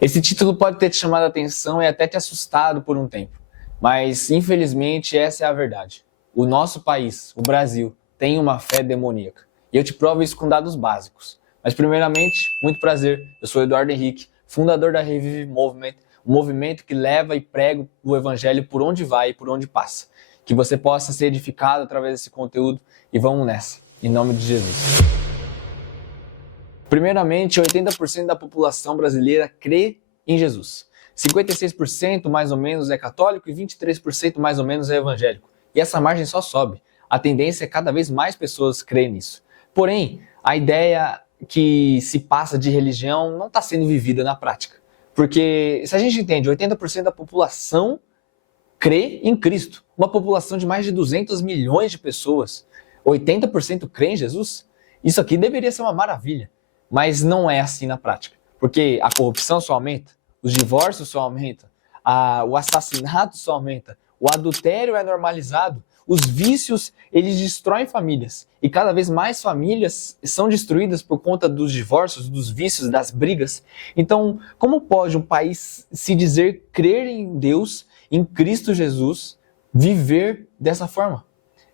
Esse título pode ter te chamado a atenção e até te assustado por um tempo, mas infelizmente essa é a verdade. O nosso país, o Brasil, tem uma fé demoníaca. E eu te provo isso com dados básicos. Mas primeiramente, muito prazer, eu sou Eduardo Henrique, fundador da Revive Movement, um movimento que leva e prega o evangelho por onde vai e por onde passa. Que você possa ser edificado através desse conteúdo e vamos nessa, em nome de Jesus. Primeiramente, 80% da população brasileira crê em Jesus. 56% mais ou menos é católico e 23% mais ou menos é evangélico. E essa margem só sobe. A tendência é cada vez mais pessoas crerem nisso. Porém, a ideia que se passa de religião não está sendo vivida na prática. Porque se a gente entende, 80% da população crê em Cristo. Uma população de mais de 200 milhões de pessoas. 80% crê em Jesus? Isso aqui deveria ser uma maravilha. Mas não é assim na prática, porque a corrupção só aumenta, os divórcios só aumentam, o assassinato só aumenta, o adultério é normalizado, os vícios, eles destroem famílias, e cada vez mais famílias são destruídas por conta dos divórcios, dos vícios, das brigas. Então, como pode um país se dizer crer em Deus, em Cristo Jesus, viver dessa forma?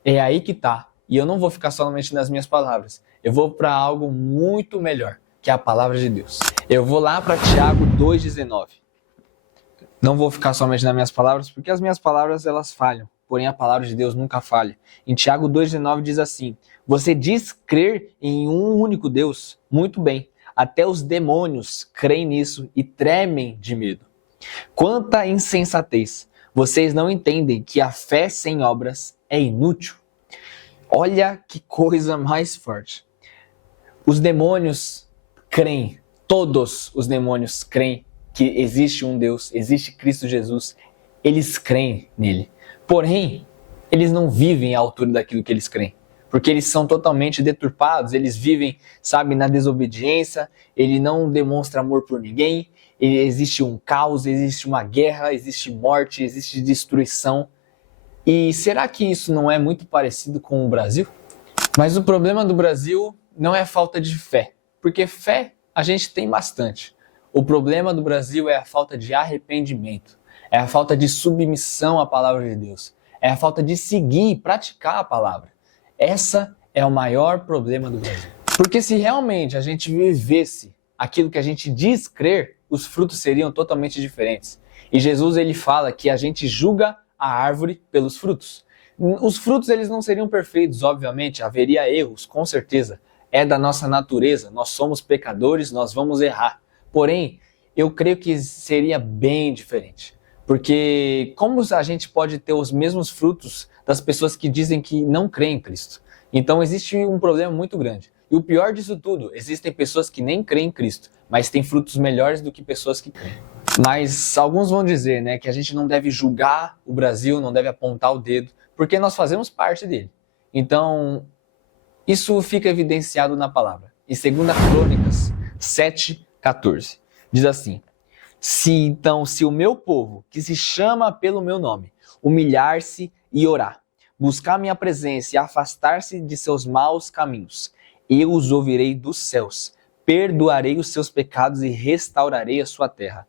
É aí que está. E eu não vou ficar somente nas minhas palavras. Eu vou para algo muito melhor, que é a palavra de Deus. Eu vou lá para Tiago 2,19. Não vou ficar somente nas minhas palavras, porque as minhas palavras elas falham. Porém, a palavra de Deus nunca falha. Em Tiago 2,19 diz assim: você diz crer em um único Deus? Muito bem. Até os demônios creem nisso e tremem de medo. Quanta insensatez! Vocês não entendem que a fé sem obras é inútil? Olha que coisa mais forte. Os demônios creem, todos os demônios creem que existe um Deus, existe Cristo Jesus. Eles creem nele. Porém, eles não vivem à altura daquilo que eles creem. Porque eles são totalmente deturpados, eles vivem, sabe, na desobediência, ele não demonstra amor por ninguém, existe um caos, existe uma guerra, existe morte, existe destruição. E será que isso não é muito parecido com o Brasil? Mas o problema do Brasil não é a falta de fé, porque fé a gente tem bastante. O problema do Brasil é a falta de arrependimento, é a falta de submissão à palavra de Deus, é a falta de seguir e praticar a palavra. Essa é o maior problema do Brasil. Porque se realmente a gente vivesse aquilo que a gente diz crer, os frutos seriam totalmente diferentes. E Jesus ele fala que a gente julga a árvore pelos frutos. Os frutos eles não seriam perfeitos, obviamente, haveria erros, com certeza. É da nossa natureza, nós somos pecadores, nós vamos errar. Porém, eu creio que seria bem diferente. Porque como a gente pode ter os mesmos frutos das pessoas que dizem que não creem em Cristo? Então existe um problema muito grande. E o pior disso tudo, existem pessoas que nem creem em Cristo, mas têm frutos melhores do que pessoas que creem. Mas alguns vão dizer, né, que a gente não deve julgar o Brasil, não deve apontar o dedo, porque nós fazemos parte dele. Então, isso fica evidenciado na palavra. Em 2 Crônicas 7,14, diz assim: se o meu povo, que se chama pelo meu nome, humilhar-se e orar, buscar minha presença e afastar-se de seus maus caminhos, eu os ouvirei dos céus, perdoarei os seus pecados e restaurarei a sua terra.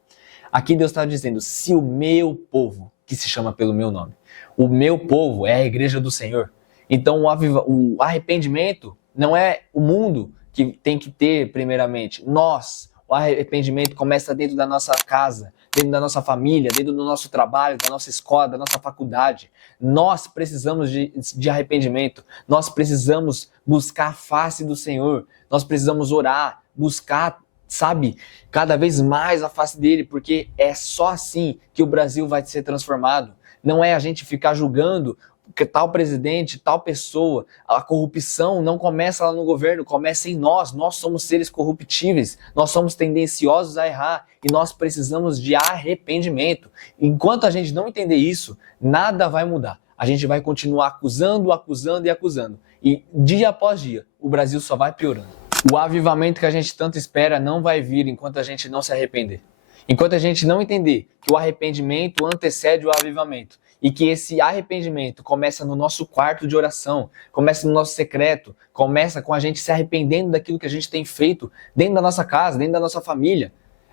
Aqui Deus está dizendo, se o meu povo, que se chama pelo meu nome, o meu povo é a igreja do Senhor. Então o arrependimento não é o mundo que tem que ter primeiramente. O arrependimento começa dentro da nossa casa, dentro da nossa família, dentro do nosso trabalho, da nossa escola, da nossa faculdade. Nós precisamos de arrependimento, nós precisamos buscar a face do Senhor, nós precisamos orar, buscar, sabe, cada vez mais a face dele, porque é só assim que o Brasil vai ser transformado. Não é a gente ficar julgando que tal presidente, tal pessoa. A corrupção não começa lá no governo, começa em nós. Nós somos seres corruptíveis, nós somos tendenciosos a errar e nós precisamos de arrependimento. Enquanto a gente não entender isso, nada vai mudar. A gente vai continuar acusando, acusando e acusando. E dia após dia, o Brasil só vai piorando. O avivamento que a gente tanto espera não vai vir enquanto a gente não se arrepender. Enquanto a gente não entender que o arrependimento antecede o avivamento e que esse arrependimento começa no nosso quarto de oração, começa no nosso secreto, começa com a gente se arrependendo daquilo que a gente tem feito dentro da nossa casa, dentro da nossa família.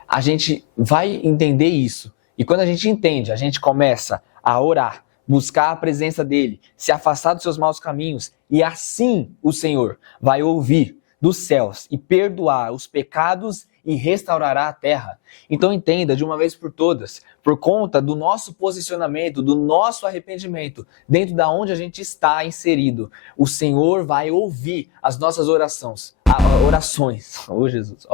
a gente vai entender isso. E quando a gente entende, a gente começa a orar, buscar a presença dele, se afastar dos seus maus caminhos, e assim o Senhor vai ouvir dos céus e perdoar os pecados e restaurará a terra. Então entenda de uma vez por todas, por conta do nosso posicionamento, do nosso arrependimento, dentro da onde a gente está inserido, o Senhor vai ouvir as nossas orações. Oh Jesus,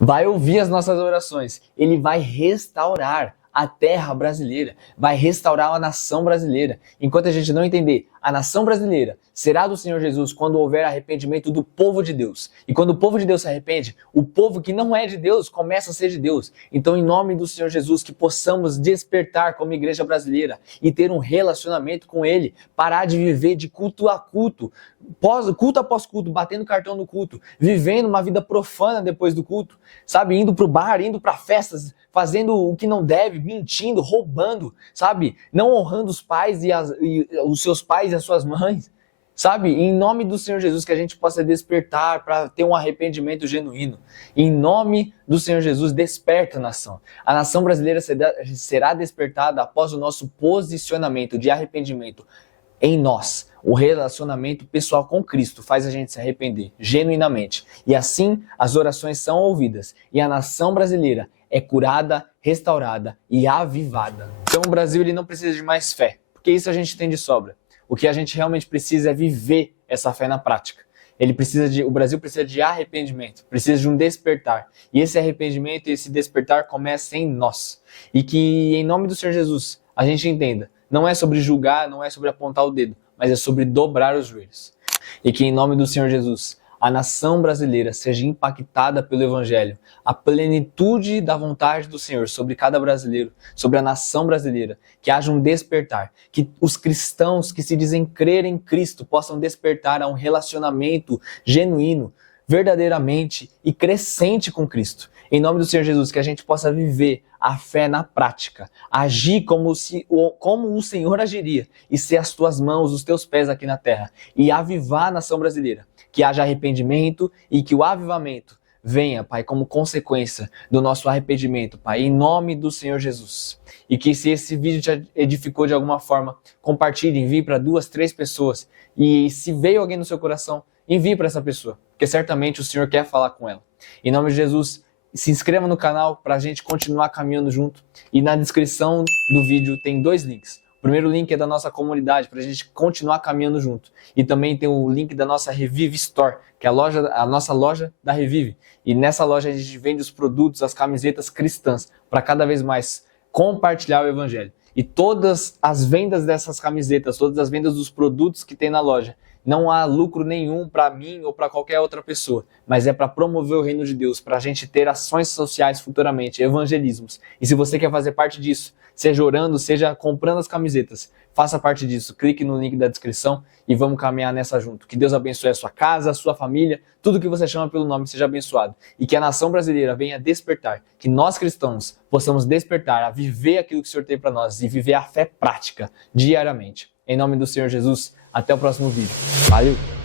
vai ouvir as nossas orações. Ele vai restaurar a terra brasileira, vai restaurar a nação brasileira. Enquanto a gente não entender, a nação brasileira será do Senhor Jesus quando houver arrependimento do povo de Deus. E quando o povo de Deus se arrepende, o povo que não é de Deus começa a ser de Deus. Então, em nome do Senhor Jesus, que possamos despertar como igreja brasileira e ter um relacionamento com Ele, parar de viver de culto a culto, culto após culto, batendo cartão no culto, vivendo uma vida profana depois do culto, sabe? Indo pro bar, indo para festas, fazendo o que não deve, mentindo, roubando, sabe? Não honrando os pais e os seus pais e as suas mães, sabe? Em nome do Senhor Jesus, que a gente possa despertar para ter um arrependimento genuíno. Em nome do Senhor Jesus, desperta a nação. A nação brasileira será despertada após o nosso posicionamento de arrependimento em nós. O relacionamento pessoal com Cristo faz a gente se arrepender genuinamente. E assim as orações são ouvidas e a nação brasileira é curada, restaurada e avivada. Então o Brasil ele não precisa de mais fé, porque isso a gente tem de sobra. O que a gente realmente precisa é viver essa fé na prática. O Brasil precisa de arrependimento, precisa de um despertar. E esse arrependimento e esse despertar começa em nós. E que em nome do Senhor Jesus a gente entenda, não é sobre julgar, não é sobre apontar o dedo, mas é sobre dobrar os joelhos. E que em nome do Senhor Jesus a nação brasileira seja impactada pelo Evangelho, a plenitude da vontade do Senhor sobre cada brasileiro, sobre a nação brasileira, que haja um despertar, que os cristãos que se dizem crer em Cristo possam despertar a um relacionamento genuíno, verdadeiramente e crescente com Cristo. Em nome do Senhor Jesus, que a gente possa viver a fé na prática, agir como o Senhor agiria e ser as tuas mãos, os teus pés aqui na terra e avivar a nação brasileira, que haja arrependimento e que o avivamento venha, Pai, como consequência do nosso arrependimento, Pai, em nome do Senhor Jesus. E que se esse vídeo te edificou de alguma forma, compartilhe, envie para 2, 3 pessoas e se veio alguém no seu coração, envie para essa pessoa, porque certamente o Senhor quer falar com ela. Em nome de Jesus, se inscreva no canal para a gente continuar caminhando junto. E na descrição do vídeo tem 2 links. O primeiro link é da nossa comunidade, para a gente continuar caminhando junto. E também tem o link da nossa Revive Store, que é a nossa loja da Revive. E nessa loja a gente vende os produtos, as camisetas cristãs, para cada vez mais compartilhar o Evangelho. E todas as vendas dessas camisetas, todas as vendas dos produtos que tem na loja, não há lucro nenhum para mim ou para qualquer outra pessoa, mas é para promover o reino de Deus, para a gente ter ações sociais futuramente, evangelismos. E se você quer fazer parte disso, seja orando, seja comprando as camisetas, faça parte disso. Clique no link da descrição e vamos caminhar nessa junto. Que Deus abençoe a sua casa, a sua família, tudo que você chama pelo nome seja abençoado. E que a nação brasileira venha despertar, que nós cristãos possamos despertar a viver aquilo que o Senhor tem para nós e viver a fé prática diariamente. Em nome do Senhor Jesus, até o próximo vídeo. Valeu!